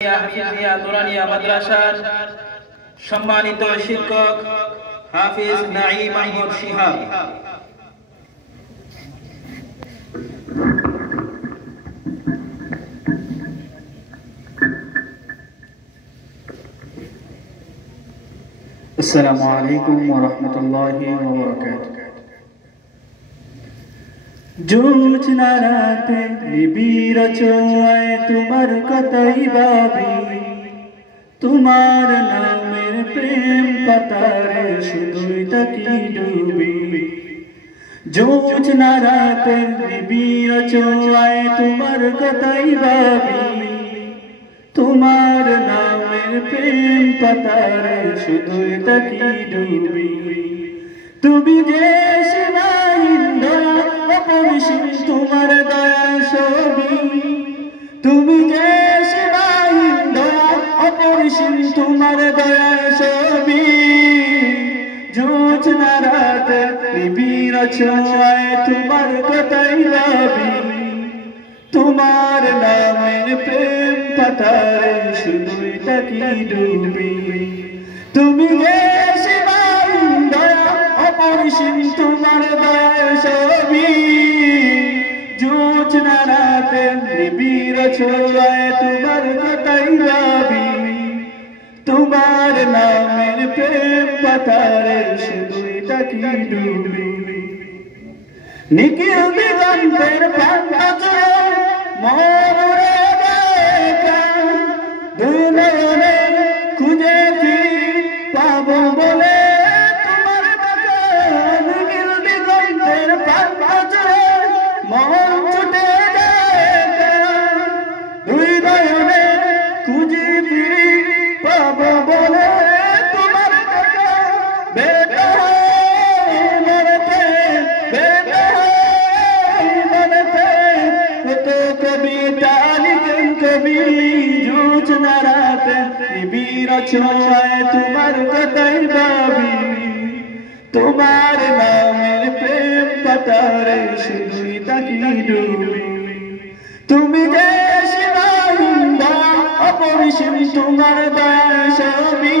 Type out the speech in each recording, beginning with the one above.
নুরানিয়া মাদ্রাসার সম্মানিত শিক্ষক হাফিজ নাঈম আহমদ শিহাব। আসসালামু আলাইকুম ওয়া রাহমাতুল্লাহি ওয়া বারাকাতুহু। জোছনা রাতে নিবিড় ছোঁয়ায় তোমার কথাই ভাবি, তোমার নামের প্রেম পাতারে শুধুই তাকি ডুবি। জোছনা রাতে নিবিড় ছোঁয়ায় তোমার কথাই ভাবি, তোমার নামের প্রেম পাতারে শুধুই তাকি ডুবি। তুমি যে সীমাহীন দয়া অপরিসীম তোমার দয়ার ছবি, তুমি যে সীমাহীন দয়া অপরিসীম তোমার দয়ার ছবি। জোছনা রাতে নিবিড় ছোঁয়ায় তোমার কথাই ভাবি, তোমার নামের প্রেম পাতারে শুধুই তাকি ডুবি। তুমি যে সীমাহীন দয়া অপরিসীম তোমার দয়ার ছবি। জোছনা রাতে নিবিড় ছোঁয়ায় তোমার কথাই ভাবি, তোমার নামের প্রেম পাতারে শুধুই তাকি ডুবি। নিখিল দিগন্তের প্রান্তরে মরে দেখা, দুই নয়নে খুঁজে ফিরি পাবো বলে তোমার দেখা। নিখিল দিগন্তের প্রান্তরে মন ছুটে দেখা, দুই নয়নে খুঁজে ফিরি পাবো বলে তোমার দেখা। বেটা জোছনা রাতে নিবিড় ছোঁয়ায় তোমার কথাই ভাবি, তোমার নামের প্রেম পাতারে শুধুই তাকি ডুবি। তুমি যে সীমাহীন দয়া অপরিসীম তোমার দয়ার ছবি।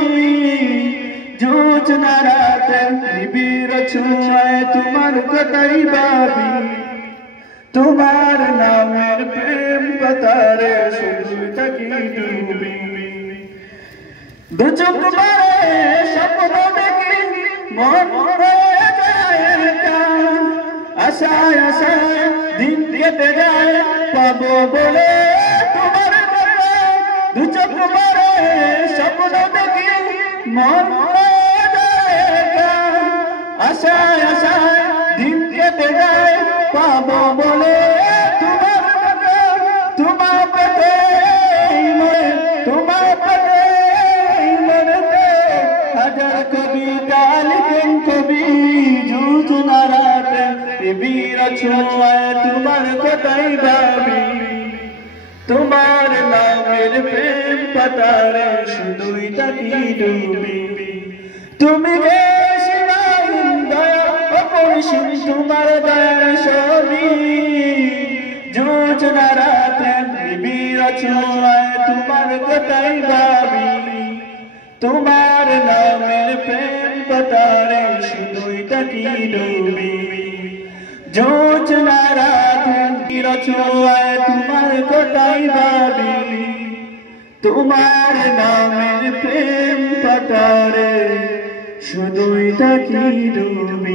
জোছনা রাতে নিবিড় ছোঁয়ায় তোমার কথাই ভাবি, তোমার নামের প্রেম পাতারে শুধুই তাকি ডুবি। দু চোখ ভরে স্বপ্ন দেখি মন হয়ে যায় একা, আশায় আশায় দিন কেটে যায় পাবো বলে তোমার দেখা। দু চোখ ভরে স্বপ্ন দেখি মন হয়ে যায় একা, আশায় আশায় দিন কেটে যায় পাবো বলে তোমার দেখা। তোমার পেটে মরে, তোমার পেটে মরেতে হাজার কবিতা লিখেন কবি। জোছনা রাতে নিবিড় ছোঁয়ায় তোমার কথাই ভাবি, তোমার নামের প্রেম পাতারে শুধুই তাকি ডুবি। তুমি যে সীমাহীন দয়া অপরিসীম তোমার দয়ার ছবি। জোছনা রাতে নিবিড় ছোঁয়ায় তোমার কথাই ভাবি, তোমার নামের প্রেম পাতারে শুধুই তাকি ডুবি। জোছনা রাতে নিবিড় ছোঁয়ায় তোমার কথাই ভাবি, তোমার নামের প্রেম পাতারে শুধুই তাকি ডুবি।